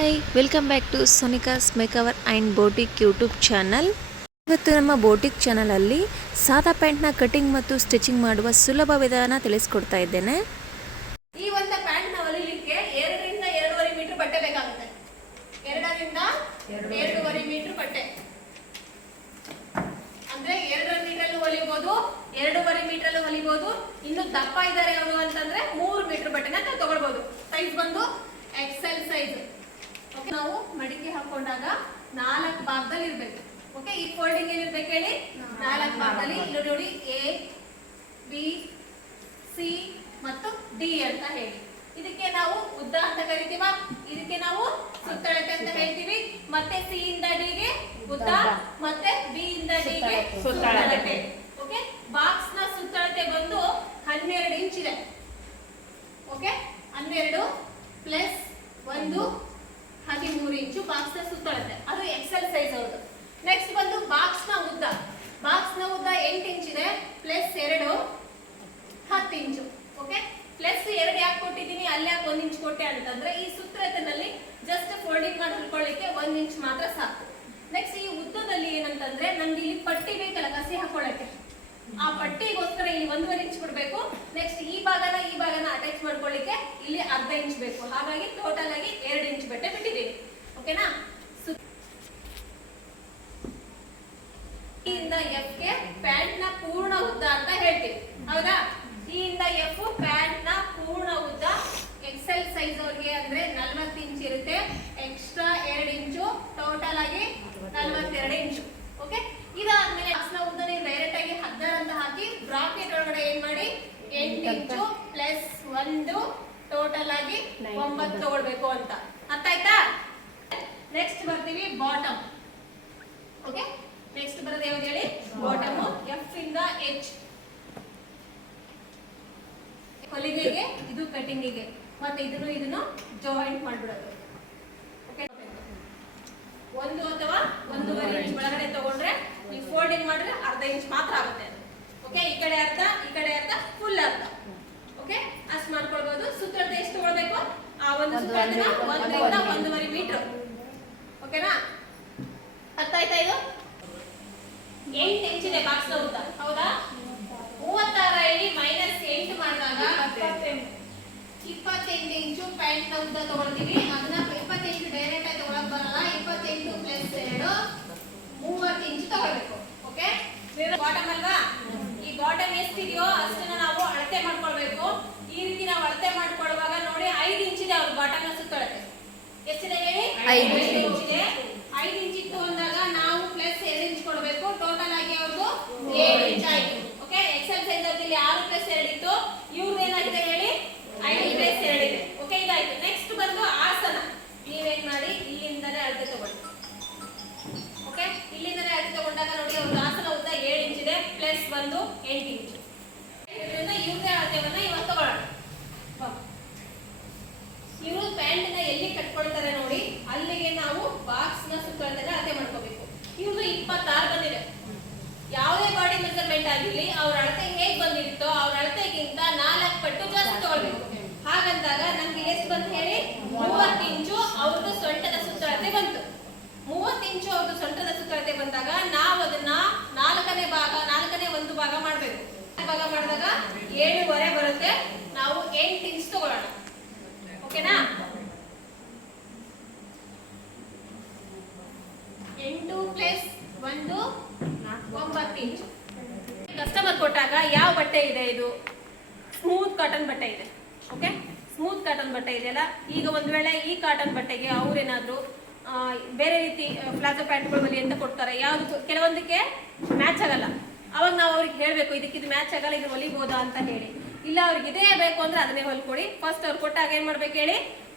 Hi, welcome back to Sonika's makeover and boutique YouTube channel. ಇವತ್ತು ನಮ್ಮ boutique ಚಾನಲಲ್ಲಿ ಸಾದಾ ಪ್ಯಾಂಟ್ನ ಕಟಿಂಗ್ ಮತ್ತು ಸ್ಟಿಚಿಂಗ್ ಮಾಡುವ ಸುಲಭ ವಿಧಾನ ತಿಳಿಸ್ಕೊಡ್ತಾ ಇದ್ದೇನೆ. ಈ ಒಂದು ಪ್ಯಾಂಟ್ನ ಹೊಲಿಲಿಕ್ಕೆ 2 ರಿಂದ 2.5 ಮೀಟರ್ ಬಟ್ಟೆ ಬೇಕಾಗುತ್ತೆ. 2 ರಿಂದ 2.5 ಮೀಟರ್ ಬಟ್ಟೆ ಅಂದ್ರೆ 2 ಮೀಟರ್ ಹೊಲಿಬಹುದು, 2.5 ಮೀಟರ್ ಹೊಲಿಬಹುದು. ಇನ್ನು ದಪ್ಪ ಇದ್ದಾರೆ ಅವರು ಅಂತಂದ್ರೆ 3 ಮೀಟರ್ ಬಟ್ಟೆನ ತಗೊಳ್ಬಹುದು. ಸೈಜ್ ಬಂದು ಎಕ್ಸೆಲ್ ಸೈಜ್. ಓಕೆ, ನಾವು ಮಡಿಕೆ ಹಾಕೊಂಡಾಗ 4 ಭಾಗದಲ್ಲಿ ಇರಬೇಕು. ಓಕೆ, ಈ ಫೋಲ್ಡಿಂಗ್ ಏನಿರಬೇಕು ಹೇಳಿ, 4 ಭಾಗದಲ್ಲಿ. ಇಲ್ಲಿ ನೋಡಿ, ಎ, ಬಿ, ಸಿ ಮತ್ತು ಡಿ ಅಂತ ಹೇಳಿ. ಇದಕ್ಕೆ ನಾವು ಉದ್ದ ಅಂತ ಕರಿತೀವ, ಇದಕ್ಕೆ ನಾವು ಸುತ್ತಳತೆ ಅಂತ ಹೇಳ್ತೀವಿ. ಮತ್ತೆ ಸಿ ಇಂದ ಡಿ ಗೆ ಉದ್ದ, ಮತ್ತೆ ಬಿ ಇಂದ ಡಿ ಗೆ ಸುತ್ತಳತೆ. ಓಕೆ, ಬಾಕ್ಸ್ ನ ಸುತ್ತಳತೆ ಬಂದು 12 ಇಂಚ್ ಇದೆ. ಓಕೆ, 12 ಪ್ಲಸ್ 1 13 ಇಂಚು ಬಾಕ್ಸ್ ನ ಸುತ್ತಳತೆ. ಅದು ಎಕ್ಸೆಲ್ ಸೈಜ್ ಅವ್ರದ್ದು. ನೆಕ್ಸ್ಟ್ ಬಂದು ಬಾಕ್ಸ್ ನ ಉದ್ದ. ಬಾಕ್ಸ್ ನ ಉದ್ದ 8 ಇಂಚ್ ಇದೆ, ಪ್ಲಸ್ 2 10 ಇಂಚು. ಓಕೆ, ಪ್ಲಸ್ 2 ಯಾಕೆ ಕೊಟ್ಟಿದ್ದೀನಿ, ಅಲ್ಲಿ ಯಾಕೆ 1 ಇಂಚ್ ಕೊಟ್ಟೆ ಅಂತಂದ್ರೆ ಈ ಸುತ್ತಳತೆನಲ್ಲಿ ಜಸ್ಟ್ ಫೋಲ್ಡಿಂಗ್ ಮಾಡಿ ಹಿಡ್ಕೊಳ್ಳಿಕ್ಕೆ 1 ಇಂಚ್ ಮಾತ್ರ ಸಾಕು. ನೆಕ್ಸ್ಟ್ ಈ ಉದ್ದದಲ್ಲಿ ಏನಂತಂದ್ರೆ ನಮ್ಗೆ ಇಲ್ಲಿ ಪಟ್ಟಿ ಬೇಕಲ್ಲ ಕಸಿ ಹಾಕೊಳ್ಳಕ್ಕೆ, ಆ ಪಟ್ಟಿಗೋಸ್ಕರ ಇಲ್ಲಿ 1.5 ಇಂಚ್ ಕೊಡಬೇಕು. ನೆಕ್ಸ್ಟ್ ಈ ಭಾಗನ ಅಟ್ಯಾಚ್ ಮಾಡ್ಕೊಳ್ಳಿಕ್ಕೆ ಇಲ್ಲಿ ಅರ್ಧ ಇಂಚ್ ಬೇಕು. ಹಾಗಾಗಿ ಟೋಟಲ್ ಆಗಿ 2 ಇಂಚ್ ಬಟ್ಟೆ ಬಿಟ್ಟಿದ್ದೀವಿ. ಓಕೆನಾ? ಇ ಇಂದ ಎಫ್ ಗೆ ಪ್ಯಾಂಟ್ ನ ಪೂರ್ಣ ಉದ್ದ ಅಂತ ಹೇಳ್ತೀವಿ, ಹೌದಾ? ಇ ಇಂದ ಎಫ್ ಪ್ಯಾಂಟ್ ನ ಪೂರ್ಣ ಉದ್ದ. ಎಕ್ಸೆಲ್ ಸೈಜ್ ಅವ್ರಿಗೆ ಅಂದ್ರೆ 40 ಇಂಚ್ ಇರುತ್ತೆ, ಎಕ್ಸ್ಟ್ರಾ 2 ಇಂಚು, ಟೋಟಲ್ ಆಗಿ 42 ಇಂಚು. ಓಕೆ, ಇದಾದ್ಮೇಲೆ ಬಾಕ್ಸ್ ನ ಉದ್ದ ನೀವು ಡೈರೆಕ್ಟ್ ಆಗಿ 16 ಅಂತ ಹಾಕಿ ಬ್ರಾಕೆಟ್ ಒಳಗಡೆ ಏನ್ ಮಾಡಿ 8 ಇಂಚು ಪ್ಲಸ್ 1 ಟೋಟಲ್ ಆಗಿ 9 ತಗೊಳ್ಬೇಕು ಅಂತ. ಅರ್ಥ ಆಯ್ತಾ? ನೆಕ್ಸ್ಟ್ ಬರ್ತೀವಿ ಬಾಟಮ್. ಓಕೆ, ನೆಕ್ಸ್ಟ್ ಬರೋದು ಯಾವ್ದು ಹೇಳಿ, ಬಾಟಮ್. ಎಫ್ ಇಂದ ಎಚ್ ಹೊಲಿಗೆಗೆ, ಇದು ಕಟಿಂಗಿಗೆ, ಮತ್ತೆ ಇದನ್ನು ಜಾಯಿಂಟ್ ಮಾಡ್ಬಿಡೋದು. ಓಕೆ, 1 ಅಥವಾ 1.5 ಇಂಚ್ ಒಳಗಡೆ ತಗೊಂಡ್ರೆ ನೀವು ಫೋಲ್ಡಿಂಗ್ ಮಾಡಿದ್ರೆ ಅರ್ಧ ಇಂಚ್ ಮಾತ್ರ ಆಗುತ್ತೆ ಅದು. ಓಕೆ, ಈ ಕಡೆ ಅರ್ಧ, ಈ ಕಡೆ ಅರ್ಧ, ಫುಲ್ ಅರ್ಧ. ಓಕೆ, ಅಷ್ಟು ಮಾಡ್ಕೊಳ್ಬಹುದು. ಸುತ್ತಳತೆ ಎಷ್ಟು ತಗೊಳ್ಬೇಕು, ಆ ಒಂದು ಸುತ್ತಳತೆನ 1 ರಿಂದ 1.5 ಮೀಟರ್. ಓಕೆನಾ? ಅರ್ಥ ಆಯ್ತಾ? ಇದು 8 ಇಂಚ್ ಇದೆ ಬಾಕ್ಸ್ ನ ಉದ್ದ, ಹೌದಾ? 36 ಮೈನಸ್ 8 ಮಾಡಿದಾಗ 28 ಇಂಚು ಪ್ಯಾಂಟ್ ನ ಉದ್ದ ತಗೊಳ್ತೀವಿ. ಅದನ್ನ 28 ಡೈರೆಕ್ಟ್ ಆಗಿ ತಗೊಳಕ್ ಬರಲ್ಲ. 28 ಪ್ಲಸ್ 2 30 ಇಂಚು ತಗೊಳ್ಬೇಕು. ಓಕೆ, ಬಾಟಮ್ ಅಲ್ವಾ? ಈ ಬಾಟಮ್ ಎಷ್ಟಿದೆಯೋ ಅಷ್ಟನ್ನ ನಾವು ಅಳತೆ ಮಾಡ್ಕೊಳ್ಬೇಕು. ಈ ರೀತಿ ನಾವು ಅಳತೆ ಮಾಡ್ಕೊಳ್ಳುವಾಗ ನೋಡಿ 5 ಇಂಚ್ ಇದೆ ಅವ್ರ ಬಾಟಮ್ ನ ಸುತ್ತಳತೆ. ಎಷ್ಟಿದೆ ಹೇಳಿ? 5 ಇಂಚ್ ಇದೆ. 5 ಇಂಚ್ ಇತ್ತು ಅಂದಾಗ ನಾವು ಪ್ಲಸ್ 2 ಇಂಚ್ ಕೊಡಬೇಕು. ಟೋಟಲ್ ಆಗಿ ಅವ್ರದ್ದು 7 ಇಂಚ್ ಆಯ್ತು. ಓಕೆ, ಎಕ್ಸೆಲ್ ಸೈಜ್ ಅಲ್ಲಿ 6 ಪ್ಲಸ್ 2 ಇತ್ತು, ಇವ್ರದ್ದು ಏನಾಗಿದೆ ಹೇಳಿ 5 ಪ್ಲಸ್ 2 ಇದೆ. ಓಕೆ, ಇದಾಯ್ತು. ನೆಕ್ಸ್ಟ್ ಬಂದು ಆಸನ. ನೀವೇನ್ ಮಾಡಿ ಇಲ್ಲಿಂದನೇ ಅಳತೆ ತಗೊಳ್ಳಿ. ಓಕೆ, ಇಲ್ಲಿಂದನೇ ಅಳತೆ ತಗೊಂಡಾಗ ನೋಡಿ ಅವ್ರ ಆಸನ ಉದ್ದ 7 ಇಂಚ್ ಇದೆ, ಪ್ಲಸ್ 1 8 ಇಂಚ್. ಇದರಿಂದ ಇವ್ರದೇ ಅಳತೆವನ್ನ ಇವಾಗ ತಗೊಳ್ಳೋಣ. ಇವರು ಪ್ಯಾಂಟ್ ನ ಎಲ್ಲಿ ಕಟ್ಕೊಳ್ತಾರೆ ನೋಡಿ, ಅಲ್ಲಿಗೆ ನಾವು ಬಾಕ್ಸ್ ನ ಸುತ್ತಳತೆನ ಅಳತೆ ಮಾಡ್ಕೋಬೇಕು. ಇವ್ರದ್ದು 26 ಬಂದಿದೆ. ಯಾವುದೇ ಬಾಡಿ ಮೆಜರ್ಮೆಂಟ್ ಆಗಿರ್ಲಿ, ಅವ್ರ ಅಳತೆ ಹೇಗ್ ಬಂದಿರುತ್ತೋ ಅವ್ರ ಅಳತೆಗಿಂತ 4 ಪಟ್ಟು ಜಾಸ್ತಿ ತಗೊಳ್ಬೇಕು. ಹಾಗಂದಾಗ ನಮ್ಗೆ ಎಷ್ಟು ಬಂತು ಹೇಳಿ, 30 ಇಂಚು ಅವ್ರದ್ದು ಸೊಂಟದ ಸುತ್ತಳತೆ ಬಂತು. 30 ಇಂಚು ಅವ್ರದ್ದು ಸೊಂಟದ ಸುತ್ತಳತೆ ಬಂದಾಗ ನಾವು ಅದನ್ನ 4ನೇ ಭಾಗ, 4ನೇ 1 ಭಾಗ ಮಾಡಬೇಕು. ಭಾಗ ಮಾಡಿದಾಗ 7.5 ಬರುತ್ತೆ. ನಾವು 8 ಇಂಚ್ ತಗೊಳ್ಳೋಣ. ಓಕೆನಾ? 8 ಪ್ಲಸ್ 1 9 ಇಂಚು. ಕಸ್ಟಮರ್ ಕೊಟ್ಟಾಗ ಯಾವ ಬಟ್ಟೆ ಇದೆ, ಇದು ಸ್ಮೂತ್ ಕಾಟನ್ ಬಟ್ಟೆ ಇದೆ. ಓಕೆ, ಸ್ಮೂತ್ ಕಾಟನ್ ಬಟ್ಟೆ ಇದೆಯಲ್ಲ, ಈಗ ಒಂದ್ ವೇಳೆ ಈ ಕಾಟನ್ ಬಟ್ಟೆಗೆ ಅವ್ರೇನಾದ್ರು ಬೇರೆ ರೀತಿ ಪ್ಲಾಜೋ ಪ್ಯಾಂಟ್ಗಳು ಹೊಲಿ ಅಂತ ಕೊಡ್ತಾರೆ, ಯಾವ್ದು ಕೆಲವೊಂದಕ್ಕೆ ಮ್ಯಾಚ್ ಆಗಲ್ಲ. ಅವಾಗ ನಾವು ಅವ್ರಿಗೆ ಹೇಳ್ಬೇಕು ಇದಕ್ಕೆ ಮ್ಯಾಚ್ ಆಗಲ್ಲ, ಇದು ಹೊಲಿಬೋದಾ ಅಂತ ಹೇಳಿ. ಇಲ್ಲ ಅವ್ರಿಗೆ ಇದೇ ಬೇಕು ಅಂದ್ರೆ ಅದನ್ನೇ ಹೊಲ್ಕೊಡಿ. ಫಸ್ಟ್ ಅವ್ರು ಕೊಟ್ಟಾಗ ಏನ್ ಮಾಡ್ಬೇಕು ಹೇಳಿ,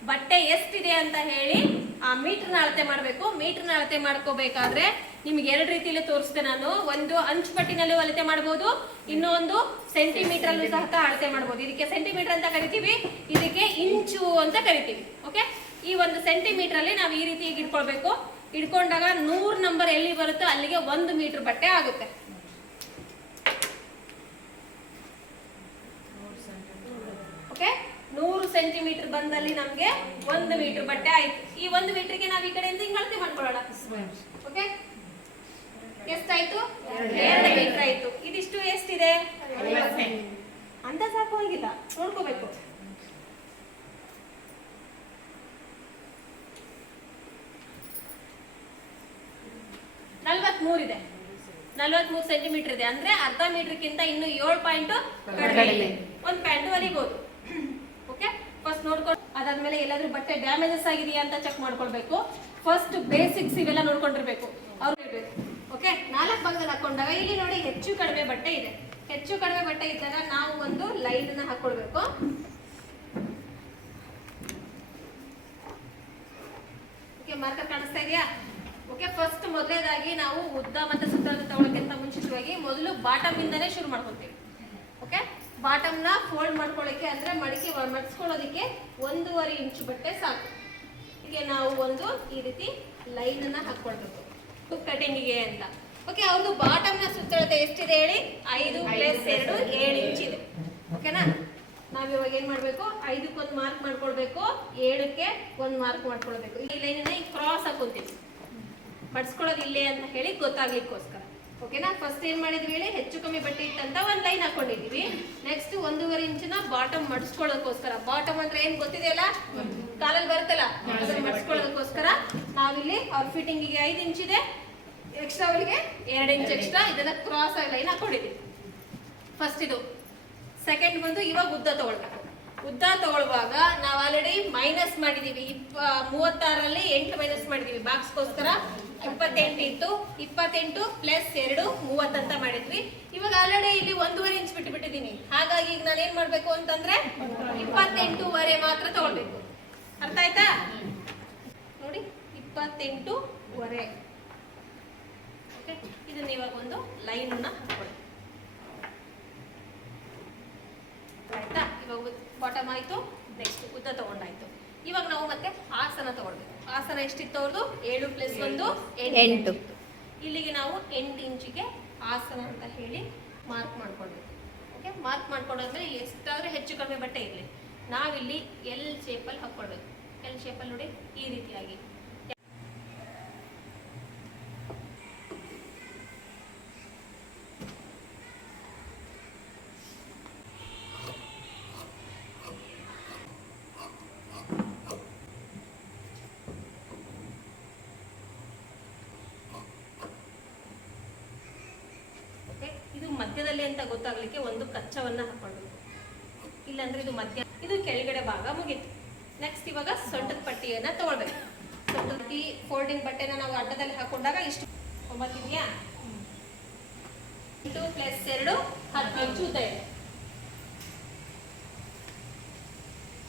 ಬಟ್ಟೆ ಎಷ್ಟಿದೆ ಅಂತ ಹೇಳಿ ಆ ಮೀಟರ್ನ ಅಳತೆ ಮಾಡಬೇಕು. ಮೀಟರ್ನ ಅಳತೆ ಮಾಡ್ಕೋಬೇಕಾದ್ರೆ ನಿಮ್ಗೆ 2 ರೀತಿಯಲ್ಲಿ ತೋರಿಸಿದೆ ನಾನು. ಒಂದು ಅಂಚು ಪಟ್ಟಿನಲ್ಲಿ ಅಳತೆ ಮಾಡಬಹುದು, ಇನ್ನೊಂದು ಸೆಂಟಿಮೀಟರ್ ಅಲ್ಲೂ ಸಹ ಅಳತೆ ಮಾಡಬಹುದು. ಇದಕ್ಕೆ ಸೆಂಟಿಮೀಟರ್ ಅಂತ ಕರಿತೀವಿ, ಇದಕ್ಕೆ ಇಂಚು ಅಂತ ಕರಿತೀವಿ. ಓಕೆ, ಈ ಒಂದು ಸೆಂಟಿಮೀಟರ್ ಅಲ್ಲಿ ನಾವು ಈ ರೀತಿ ಇಟ್ಕೊಳ್ಬೇಕು. ಇಟ್ಕೊಂಡಾಗ 100 ನಂಬರ್ ಎಲ್ಲಿ ಬರುತ್ತೋ ಅಲ್ಲಿಗೆ 1 ಮೀಟರ್ ಬಟ್ಟೆ ಆಗುತ್ತೆ. ಓಕೆ, 100 ಸೆಂಟಿಮೀಟರ್ ಒಂದಲ್ಲಿ ನಮ್ಗೆ 1 ಮೀಟರ್ ಬಟ್ಟೆ ಆಯ್ತು. ಈ 1 ಮೀಟರ್ಗೆ ನಾವು ಈ ಕಡೆಯಿಂದ ಹಿಂಗ್ ಅಳತೆ ಮಾಡ್ಕೊಳ್ಳೋಣ. ಓಕೆ, ಎಷ್ಟಾಯ್ತು? 2 ಮೀಟರ್ ಆಯ್ತು. ಇದಿಷ್ಟು ಎಷ್ಟಿದೆ? ಅಂದಾಜ್ ಹಾಕೋ ಹೋಗಿಲ್ಲ, ನೋಡ್ಕೋಬೇಕು. 43 ಇದೆ, 43 ಸೆಂಟಿಮೀಟರ್ ಇದೆ. ಅಂದ್ರೆ ಅರ್ಧ ಮೀಟರ್ಗಿಂತ ಇನ್ನು 7 ಪಾಯಿಂಟ್ ಕಡಿಮೆ. ಒಂದು ಪ್ಯಾಂಟ್ ಹೊಲಿಬಹುದು. ಓಕೆ, ಫಸ್ಟ್ ನೋಡ್ಕೊಂಡು ಅದಾದ್ಮೇಲೆ ಎಲ್ಲಾದ್ರೂ ಬಟ್ಟೆ ಡ್ಯಾಮೇಜಸ್ ಆಗಿದೆಯಾ ಅಂತ ಚೆಕ್ ಮಾಡ್ಕೊಳ್ಬೇಕು. ಫಸ್ಟ್ ಬೇಸಿಕ್ಸ್ ಇವೆಲ್ಲ ನೋಡ್ಕೊಂಡಿರ್ಬೇಕು ಅವ್ರು. ಓಕೆ, 4 ಭಾಗದಲ್ಲಿ ಹಾಕೊಂಡಾಗ ಇಲ್ಲಿ ನೋಡಿ ಹೆಚ್ಚು ಕಡಿಮೆ ಬಟ್ಟೆ ಇದೆ. ಹೆಚ್ಚು ಕಡಿಮೆ ಬಟ್ಟೆ ಇದ್ದಾಗ ನಾವು ಒಂದು ಲೈನ್ ಅನ್ನ ಹಾಕೊಳ್ಬೇಕು. ಓಕೆ, ಮಾರ್ಕರ್ ಕಾಣಿಸ್ತಾ ಇದೆಯಾ? ಓಕೆ, ಫಸ್ಟ್ ಮೊದಲನೇದಾಗಿ ನಾವು ಉದ್ದ ಮತ್ತೆ ಸುತ್ತಳತೆ ತಗೊಳ್ಳೋಕ್ಕಿಂತ ಮುಂಚಿತವಾಗಿ ಮೊದಲು ಬಾಟಮ್ ಇಂದಾನೆ ಶುರು ಮಾಡ್ಕೊತೀವಿ. ಓಕೆ, ಬಾಟಮ್ ನ ಫೋಲ್ಡ್ ಮಾಡ್ಕೊಳ್ಳಿಕ್ಕೆ ಅಂದ್ರೆ ಮಡಿಸ್ಕೊಳ್ಳೋದಕ್ಕೆ 1.5 ಇಂಚು ಬಟ್ಟೆ ಸಾಕು. ಹೀಗೆ ನಾವು ಒಂದು ಈ ರೀತಿ ಲೈನ್ ಅನ್ನ ಹಾಕೊಳ್ಬೇಕು ಕಟಿಂಗಿಗೆ ಅಂತ. ಓಕೆ, ಅವ್ರದ್ದು ಬಾಟಮ್ ನ ಸುತ್ತಳತೆ ಎಷ್ಟಿದೆ ಹೇಳಿ? 5 + 2 7 ಇಂಚ್ ಇದೆ. ಓಕೆನಾ? ನಾವ್ ಇವಾಗ ಏನ್ ಮಾಡ್ಬೇಕು? 5ಕ್ಕೆ ಒಂದು ಮಾರ್ಕ್ ಮಾಡ್ಕೊಳ್ಬೇಕು, 7ಕ್ಕೆ ಒಂದು ಮಾರ್ಕ್ ಮಾಡ್ಕೊಳ್ಬೇಕು. ಈ ಲೈನ್ ಅನ್ನ ಕ್ರಾಸ್ ಹಾಕೊಂತೀವಿ, ಮಡ್ಸ್ಕೊಳ್ಳೋದು ಇಲ್ಲೇ ಅಂತ ಹೇಳಿ ಗೊತ್ತಾಗ್ಲಿಕ್ಕೋಸ್ಕರ. ಓಕೆನಾ? ಫಸ್ಟ್ ಏನ್ ಮಾಡಿದ್ವಿ ಹೇಳಿ? ಹೆಚ್ಚು ಕಮ್ಮಿ ಬಟ್ಟೆ ಇತ್ತಂತ ಒಂದು ಲೈನ್ ಹಾಕೊಂಡಿದೀವಿ. ನೆಕ್ಸ್ಟ್ 1.5 ಇಂಚಿನ ಬಾಟಮ್ ಮಡ್ಸ್ಕೊಳ್ಳೋದಕ್ಕೋಸ್ಕರ. ಬಾಟಮ್ ಅಂದ್ರೆ ಏನ್ ಗೊತ್ತಿದೆಯಲ್ಲ, ಕಾಲಲ್ಲಿ ಬರುತ್ತಲ್ಲ, ಅದನ್ನ ಮಡ್ಸ್ಕೊಳ್ಳೋದಕ್ಕೋಸ್ಕರ ನಾವಿಲ್ಲಿ ಅವ್ರ ಫಿಟ್ಟಿಂಗಿಗೆ 5 ಇಂಚ್ ಇದೆ, ಎಕ್ಸ್ಟ್ರಾ ಅವರಿಗೆ 2 ಇಂಚ್ ಎಕ್ಸ್ಟ್ರಾ ಇದನ್ನ ಕ್ರಾಸ್ ಲೈನ್ ಹಾಕೊಂಡಿದೀವಿ. ಫಸ್ಟ್ ಇದು. ಸೆಕೆಂಡ್ ಬಂದು ಇವಾಗ ಉದ್ದ ತಗೊಳ್ಬೇಕು. ಉದ್ದ ತಗೊಳ್ಳುವಾಗ ನಾವು ಆಲ್ರೆಡಿ ಮೈನಸ್ ಮಾಡಿದೀವಿ. 36ರಲ್ಲಿ 8 ಮೈನಸ್ ಮಾಡಿದೀವಿ ಬಾಕ್ಸ್ಗೋಸ್ಕರ. 28 ಇತ್ತು, 28 + 2 30 ಅಂತ ಮಾಡಿದ್ವಿ. ಇವಾಗ ಆಲ್ರೆಡಿ ಇಲ್ಲಿ 1.5 ಇಂಚ್ ಬಿಟ್ಟಿದ್ದೀನಿ. ಹಾಗಾಗಿ ಈಗ ನಾನು ಏನ್ ಮಾಡ್ಬೇಕು ಅಂತಂದ್ರೆ 28.5 ಮಾತ್ರ ತಗೊಳ್ಬೇಕು. ಅರ್ಥ ಆಯ್ತಾ? ನೋಡಿ, 28.5. ಓಕೆ, ಇದನ್ನ ಇವಾಗ ಒಂದು ಲೈನ್ ಅನ್ನ ಹಾಕೊಳ್ಳಿ. ಆಯ್ತಾ? ಇವಾಗ ಬಾಟಮ್ ಆಯ್ತು, ನೆಕ್ಸ್ಟ್ ಉದ್ದ ತಗೊಂಡಾಯ್ತು. ಇವಾಗ ನಾವು ಮತ್ತೆ ಆಸನ ತಗೊಳ್ಬೇಕು. ಆಸನ ಎಷ್ಟಿತ್ತು ಅವ್ರದ್ದು? 7 + 1 8. ಇಲ್ಲಿಗೆ ನಾವು 8 ಇಂಚಿಗೆ ಆಸನ ಅಂತ ಹೇಳಿ ಮಾರ್ಕ್ ಮಾಡ್ಕೊಳ್ಬೇಕು. ಓಕೆ, ಮಾರ್ಕ್ ಮಾಡ್ಕೊಂಡಾದ್ಮೇಲೆ ಇಲ್ಲಿ ಎಷ್ಟಾದ್ರೆ ಹೆಚ್ಚು ಕಡಿಮೆ ಬಟ್ಟೆ ಇರಲಿ, ನಾವಿಲ್ಲಿ ಎಲ್ ಶೇಪಲ್ಲಿ ಹಾಕೊಳ್ಬೇಕು. ಎಲ್ ಶೇಪಲ್ಲಿ ನೋಡಿ ಈ ರೀತಿಯಾಗಿ. ಇದು ಮಧ್ಯದಲ್ಲಿ ಅಂತ ಗೊತ್ತಾಗ್ಲಿಕ್ಕೆ ಒಂದು ಕಚ್ಚವನ್ನ ಹಾಕೊಳ್ಬೇಕು. ಇಲ್ಲಾಂದ್ರೆ ಇದು ಮಧ್ಯ, ಇದು ಕೆಳಗಡೆ ಭಾಗ ಮುಗೀತು. ನೆಕ್ಸ್ಟ್ ಇವಾಗ ಸೊಂಟದ ಪಟ್ಟಿಯನ್ನ ತಗೊಳ್ಬೇಕು. ಸೊಂಟದ ಪಟ್ಟಿ ಫೋಲ್ಡಿಂಗ್ ಬಟ್ಟೆನ ನಾವು ಅಡ್ಡದಲ್ಲಿ ಹಾಕೊಂಡಾಗ ಇಷ್ಟು 9 ಇದೆಯಾ? 8 + 2 10 ಇಂಚು ಉದ್ದ ಇದೆ.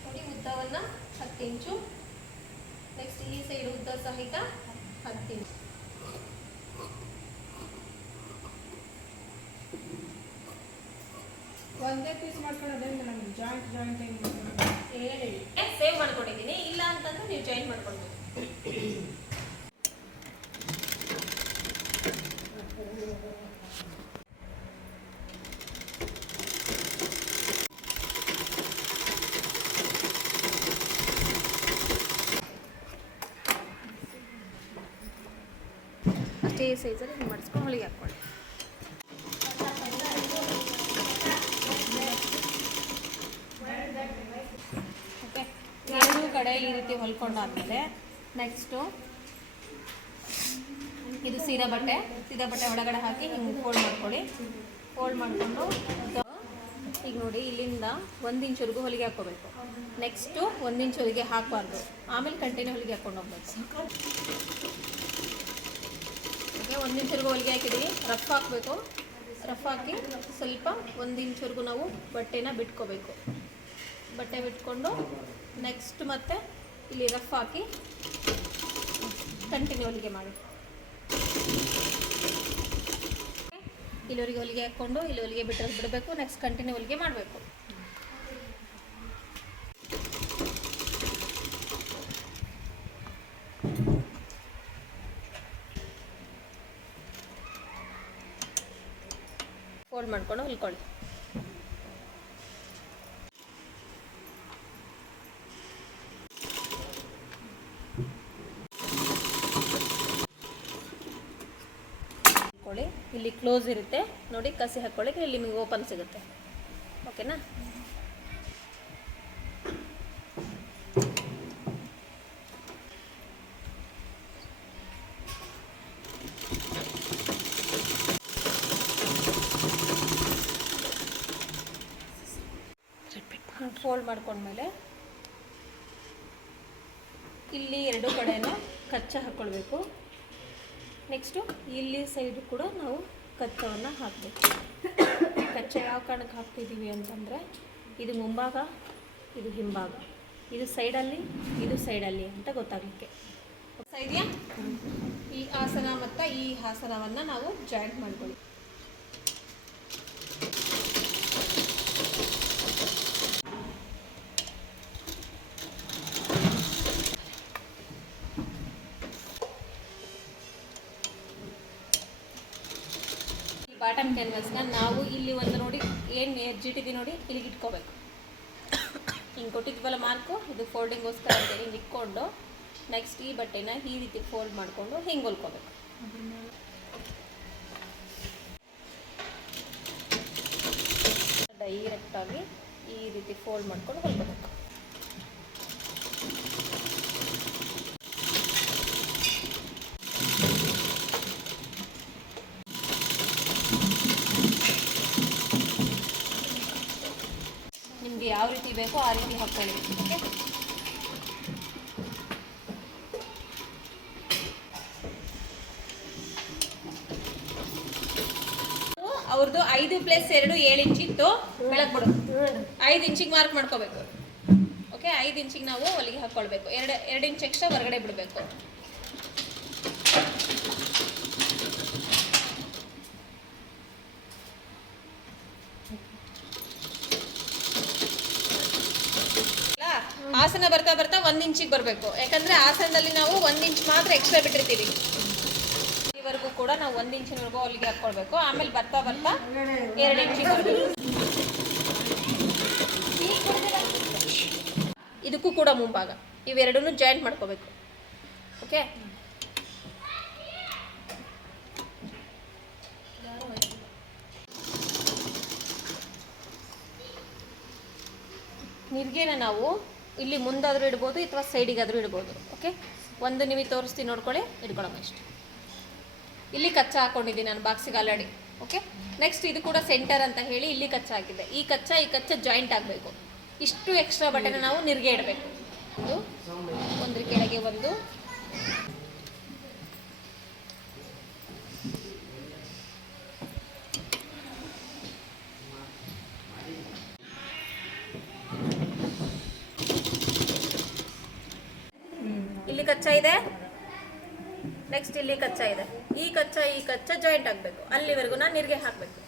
ನೋಡಿ, ಉದ್ದವನ್ನ 10 ಇಂಚು. ನೆಕ್ಸ್ಟ್ ಈ ಸೈಡ್ ಉದ್ದ ಸಹಿತ 10 ಇಂಚು. ಒಂದೇ ಪೀಸ್ ಮಾಡ್ಕೊಳ್ಳೋದ್ರಿಂದ ನಮ್ಗೆ ಜಾಯಿಂಟ್ ಸೇವ್ ಮಾಡ್ಕೊಂಡಿದ್ದೀನಿ. ಇಲ್ಲ ಅಂತಂದ್ರೆ ನೀವು ಜಾಯಿನ್ ಮಾಡ್ಕೊಳ್ಬೇಕು. ಅಷ್ಟೇ ಸೈಜಲ್ಲಿ ನೀವು ಮಾಡಿಸ್ಕೊಂಡು ಹೊಲಿಗೆ ಹಾಕ್ಕೊಳ್ಳಿ. ಎರಡು ಕಡೆ ಈ ರೀತಿ ಹೊಲ್ಕೊಂಡಾದ್ಮೇಲೆ ನೆಕ್ಸ್ಟು ಇದು ಸೀದಾ ಬಟ್ಟೆ ಒಳಗಡೆ ಹಾಕಿ ಹಿಂಗೆ ಫೋಲ್ಡ್ ಮಾಡ್ಕೊಳ್ಳಿ. ಫೋಲ್ಡ್ ಮಾಡಿಕೊಂಡು ಈಗ ನೋಡಿ, ಇಲ್ಲಿಂದ 1 ಇಂಚ್ವರೆಗೂ ಹೊಲಿಗೆ ಹಾಕ್ಕೋಬೇಕು. ನೆಕ್ಸ್ಟು 1 ಇಂಚ್ ಹೊಲಿಗೆ ಹಾಕಬಾರ್ದು, ಆಮೇಲೆ ಕಂಟಿನ್ಯೂ ಹೊಲಿಗೆ ಹಾಕ್ಕೊಂಡು ಹೋಗ್ಬೇಕು. ಓಕೆ, 1 ಇಂಚ್ವರೆಗೂ ಹೊಲಿಗೆ ಹಾಕಿದ್ದೀವಿ. ರಫ್ ಹಾಕಬೇಕು. ರಫ್ ಹಾಕಿ ಸ್ವಲ್ಪ 1 ಇಂಚ್ವರೆಗೂ ನಾವು ಬಟ್ಟೆನ ಬಿಟ್ಕೋಬೇಕು. ಬಟ್ಟೆ ಬಿಟ್ಕೊಂಡು ನೆಕ್ಸ್ಟ್ ಮತ್ತೆ ಇಲ್ಲಿ ರಫ್ ಹಾಕಿ ಕಂಟಿನ್ಯೂ ಹೊಲಿಗೆ ಮಾಡಿ. ಇಲ್ಲಿವರೆಗೆ ಹೊಲಿಗೆ ಹಾಕ್ಕೊಂಡು ಇಲ್ಲಿ ಹೊಲಿಗೆ ಬಿಡಬೇಕು. ನೆಕ್ಸ್ಟ್ ಕಂಟಿನ್ಯೂ ಹೊಲಿಗೆ ಮಾಡಬೇಕು. ಫೋಲ್ಡ್ ಮಾಡ್ಕೊಂಡು ಹೊಲ್ಕೊಳ್ಳಿ. ಇಲ್ಲಿ ಕ್ಲೋಸ್ ಇರುತ್ತೆ ನೋಡಿ, ಕಸಿ ಹಾಕ್ಕೊಳ್ಳಿಕ್ಕೆ ಇಲ್ಲಿ ನಿಮಗೆ ಓಪನ್ ಸಿಗುತ್ತೆ. ಓಕೆನಾ? ಫೋಲ್ಡ್ ಮಾಡ್ಕೊಂಡ್ಮೇಲೆ ಇಲ್ಲಿ ಎರಡು ಕಡೆನೂ ಕಚ್ಚಾ ಹಾಕ್ಕೊಳ್ಬೇಕು. ನೆಕ್ಸ್ಟು ಇಲ್ಲಿ ಸೈಡು ಕೂಡ ನಾವು ಕಚ್ಚವನ್ನು ಹಾಕಬೇಕು. ಕಚ್ಚಾ ಯಾವ ಕಾರಣಕ್ಕೆ ಹಾಕ್ತಿದ್ದೀವಿ ಅಂತಂದರೆ ಇದು ಮುಂಭಾಗ, ಇದು ಹಿಂಭಾಗ, ಇದು ಸೈಡಲ್ಲಿ, ಇದು ಸೈಡಲ್ಲಿ ಅಂತ ಗೊತ್ತಾಗಲಿಕ್ಕೆ. ಇದೆಯಾ? ಈ ಆಸನ ಮತ್ತು ಈ ಆಸನವನ್ನು ನಾವು ಜಾಯಿಂಟ್ ಮಾಡ್ಕೊಳ್ಳಿ. ಬಾಟಮ್ ಕ್ಯಾನ್ವಾಸ್ನ ನಾವು ಇಲ್ಲಿ ಒಂದು ನೋಡಿ ಏನು ಎಡ್ಜಿಟ್ಟಿದ್ದೀವಿ ನೋಡಿ, ಇಲ್ಲಿಗೆ ಇಟ್ಕೋಬೇಕು. ಹಿಂಗೆ ಕೊಟ್ಟಿದ್ವಲ್ಲ ಮಾರ್ಕು, ಇದು ಫೋಲ್ಡಿಂಗೋಸ್ಕರ ಅಂತ ಹಿಂಗೆ ಇಟ್ಕೊಂಡು ನೆಕ್ಸ್ಟ್ ಈ ಬಟ್ಟೆನ ಈ ರೀತಿ ಫೋಲ್ಡ್ ಮಾಡಿಕೊಂಡು ಹಿಂಗೆ ಹೊಲ್ಕೋಬೇಕು. ಡೈರೆಕ್ಟಾಗಿ ಈ ರೀತಿ ಫೋಲ್ಡ್ ಮಾಡ್ಕೊಂಡು ಹೊಲ್ಕೋಬೇಕು. ನಿಮಗೆ ಯಾವ ರೀತಿ ಬೇಕೋ ಆ ರೀತಿ ಹಾಕ್ಕೊಳ್ಳಿ. ಓಕೆ, ಅವ್ರದ್ದು 5+2 7 ಇಂಚ್ ಇತ್ತು. ಬೆಳಗ್ಗೆ ಬಿಡು 5 ಇಂಚಿಗೆ ಮಾರ್ಕ್ ಮಾಡ್ಕೋಬೇಕು. ಓಕೆ, 5 ಇಂಚಿಗೆ ನಾವು ಹೊಲಿಗೆ ಹಾಕ್ಕೊಳ್ಬೇಕು. 2 ಇಂಚ್ ಎಕ್ಸ್ಟ್ರಾ ಹೊರಗಡೆ ಬಿಡಬೇಕು. ಆಸನ ಬರ್ತಾ ಬರ್ತಾ 1 ಇಂಚಿಗೆ ಬರಬೇಕು. ಯಾಕಂದರೆ ಆಸನದಲ್ಲಿ ನಾವು 1 ಇಂಚ್ ಮಾತ್ರ ಎಕ್ಸ್ಟ್ರಾ ಬಿಟ್ಟಿರ್ತೀವಿ. ಇಲ್ಲಿವರೆಗೂ ಕೂಡ ನಾವು 1 ಇಂಚಿನವರೆಗೂ ಹೊಲಿಗೆ ಹಾಕ್ಕೊಳ್ಬೇಕು. ಆಮೇಲೆ ಬರ್ತಾ ಬರ್ತಾ 2 ಇಂಚಿಗೆ ಬರಬೇಕು. ಇದಕ್ಕೂ ಕೂಡ ಮುಂಭಾಗ ಇವೆರಡನ್ನೂ ಜಾಯಿಂಟ್ ಮಾಡ್ಕೋಬೇಕು. ಓಕೆ, ನಿರ್ಗೆನ ನಾವು ಇಲ್ಲಿ ಮುಂದಾದರೂ ಇಡ್ಬೋದು ಅಥವಾ ಸೈಡಿಗಾದರೂ ಇಡ್ಬೋದು. ಓಕೆ, ಒಂದು ನಿಮಗೆ ತೋರಿಸ್ತೀನಿ ನೋಡ್ಕೊಳ್ಳಿ, ಇಟ್ಕೊಳ್ಳೋಣ ಇಷ್ಟು. ಇಲ್ಲಿ ಕಚ್ಚಾ ಹಾಕ್ಕೊಂಡಿದ್ದೀನಿ ನಾನು ಬಾಕ್ಸಿಗೆ ಆಲ್ರೆಡಿ. ಓಕೆ, ನೆಕ್ಸ್ಟ್ ಇದು ಕೂಡ ಸೆಂಟರ್ ಅಂತ ಹೇಳಿ ಇಲ್ಲಿ ಕಚ್ಚಾ ಹಾಕಿದ್ದೆ. ಈ ಕಚ್ಚಾ ಜಾಯಿಂಟ್ ಆಗಬೇಕು. ಇಷ್ಟು ಎಕ್ಸ್ಟ್ರಾ ಬಟ್ಟೆನ ನಾವು ನಿರ್ಗೆ ಇಡಬೇಕು. ಇದು ಒಂದ್ರ ಕೆಳಗೆ ಒಂದು, ಇಲ್ಲಿ ಕಚ್ಚಾ ಇದೆ, ನೆಕ್ಸ್ಟ್ ಇಲ್ಲಿ ಕಚ್ಚಾ ಇದೆ. ಈ ಕಚ್ಚಾ ಜಾಯಿಂಟ್ ಆಗಬೇಕು. ಅಲ್ಲಿವರೆಗೂ ನಾನು ನಿರ್ಗೆ ಹಾಕಬೇಕು.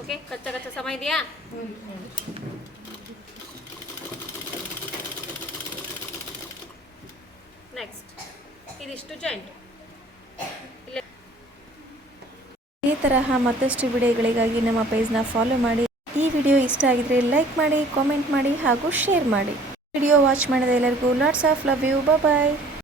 ಓಕೆ, ಕಚ್ಚಾ ಸಮಯ ಇದೆಯಾ? ನೆಕ್ಸ್ಟ್ ಇದಿಷ್ಟು ಜಾಯಿಂಟ್. ಈ ತರಹ ಮತ್ತಷ್ಟು ವಿಡಿಯೋಗಳಿಗಾಗಿ ನಮ್ಮ ಪೇಜ್ನ ಫಾಲೋ ಮಾಡಿ. ಈ ವಿಡಿಯೋ ಇಷ್ಟ ಆಗಿದ್ರೆ ಲೈಕ್ ಮಾಡಿ, ಕಾಮೆಂಟ್ ಮಾಡಿ ಹಾಗೂ ಶೇರ್ ಮಾಡಿ. ವಿಡಿಯೋ ವಾಚ್ ಮಾಡಿದ ಎಲ್ಲರಿಗೂ lots of love you. Bye.